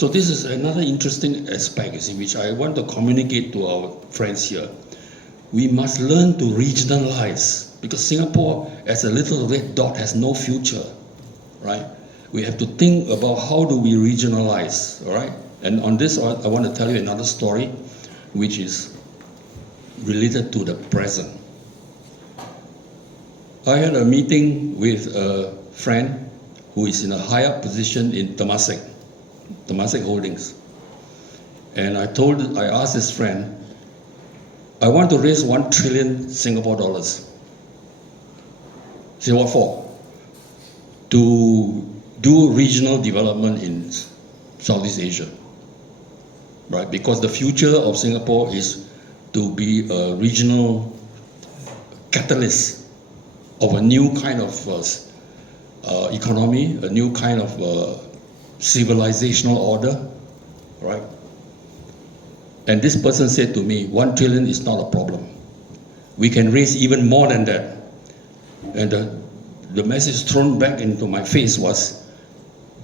So this is another interesting aspect, you see, which I want to communicate to our friends here. We must learn to regionalize, because Singapore, as a little red dot, has no future, right? We have to think about how do we regionalize, all right? And on this, I want to tell you another story, which is related to the present. I had a meeting with a friend who is in a higher position in Temasek Holdings. And I asked this friend, I want to raise 1 trillion Singapore dollars. He said, what for? To do regional development in Southeast Asia, right? Because the future of Singapore is to be a regional catalyst of a new kind of economy, a new kind of civilizational order, right? And this person said to me, 1 trillion is not a problem. We can raise even more than that. And the message thrown back into my face was,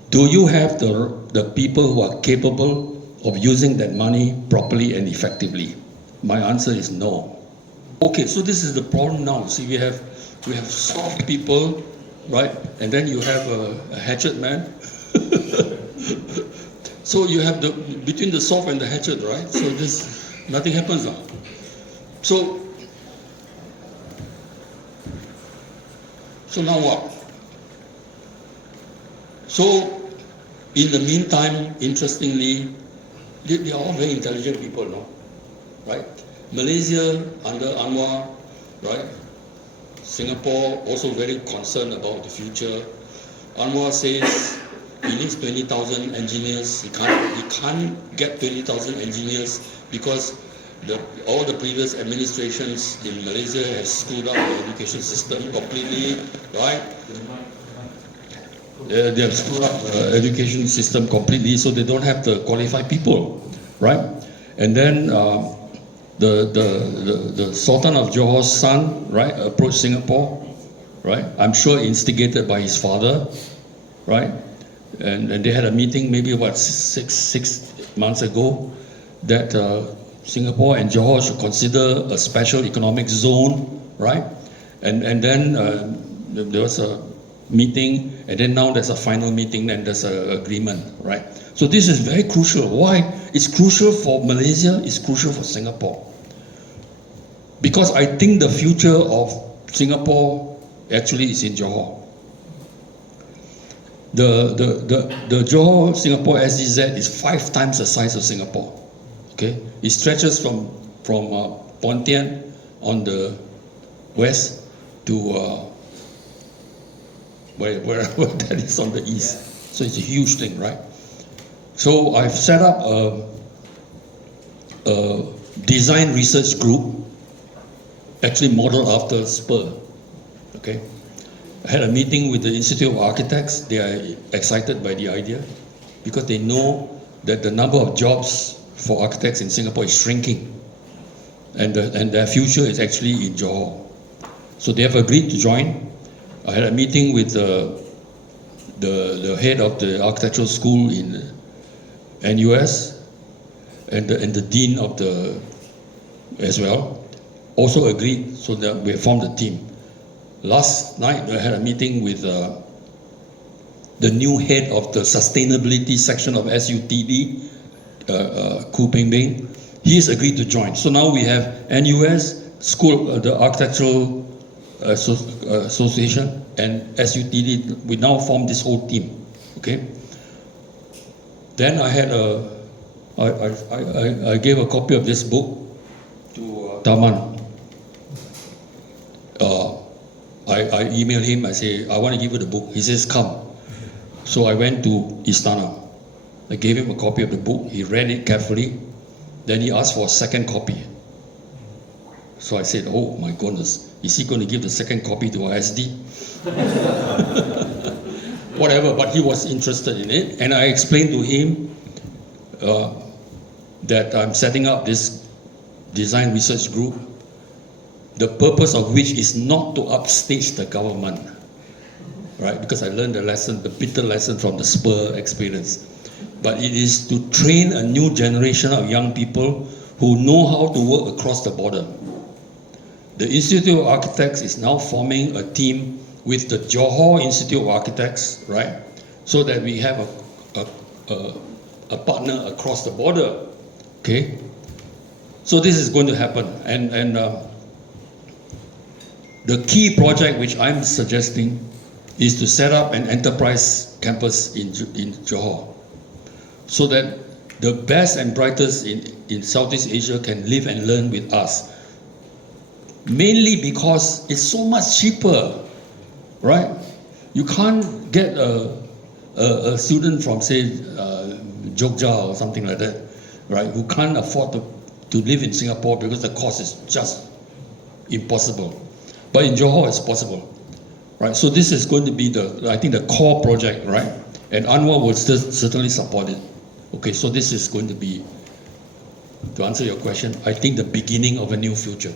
do you have the people who are capable of using that money properly and effectively? My answer is no. Okay, so this is the problem now. See, we have soft people, right? And then you have a hatchet man. So you have between the soft and the hatchet, right? So nothing happens now. So now what? So in the meantime, interestingly, they are all very intelligent people, no? Right? Malaysia under Anwar, right? Singapore also very concerned about the future. Anwar says he needs 20,000 engineers. He can't get 20,000 engineers because all the previous administrations in Malaysia have screwed up the education system completely, right? They have screwed up the education system completely, so they don't have the qualified people, right? And then the Sultan of Johor's son, right, approached Singapore, right? I'm sure instigated by his father, right? And they had a meeting maybe about six months ago that Singapore and Johor should consider a special economic zone, right? And then there was a meeting, and then now there's a final meeting, and there's an agreement, right? So this is very crucial. Why? It's crucial for Malaysia, it's crucial for Singapore. Because I think the future of Singapore actually is in Johor. The Johor-Singapore SEZ is 5 times the size of Singapore. Okay, it stretches from Pontian on the west to wherever that is on the east. So it's a huge thing, right? So I've set up a design research group, actually modeled after Spur. Okay, I had a meeting with the Institute of Architects. They are excited by the idea because they know that the number of jobs for architects in Singapore is shrinking, and their future is actually in Johor. So they have agreed to join. I had a meeting with the head of the architectural school in NUS and the dean of the as well also agreed, so that we formed a team. Last night I had a meeting with the new head of the sustainability section of SUTD, Khoo Peng Beng. He has agreed to join. So now we have NUS, School, the Architectural Association, and SUTD. We now form this whole team. Okay. Then I had I gave a copy of this book to Taman. I emailed him. I say, I want to give you the book. He says, come. So I went to Istana. I gave him a copy of the book. He read it carefully. Then he asked for a second copy. So I said, oh my goodness, is he going to give the second copy to ISD? Whatever, but he was interested in it. And I explained to him that I'm setting up this design research group, the purpose of which is not to upstage the government, right? Because I learned the lesson, the bitter lesson from the Spur experience. but it is to train a new generation of young people who know how to work across the border. The Institute of Architects is now forming a team with the Johor Institute of Architects, right? So that we have a partner across the border, okay? So this is going to happen, and the key project which I'm suggesting is to set up an enterprise campus in Johor, so that the best and brightest in Southeast Asia can live and learn with us. Mainly because it's so much cheaper, right? You can't get a student from, say, Jogja or something like that, right, who can't afford to live in Singapore because the cost is just impossible. But in Johor, it's possible, right? So this is going to be I think the core project, right? And Anwar will certainly support it. Okay, so this is going to be, to answer your question, I think the beginning of a new future.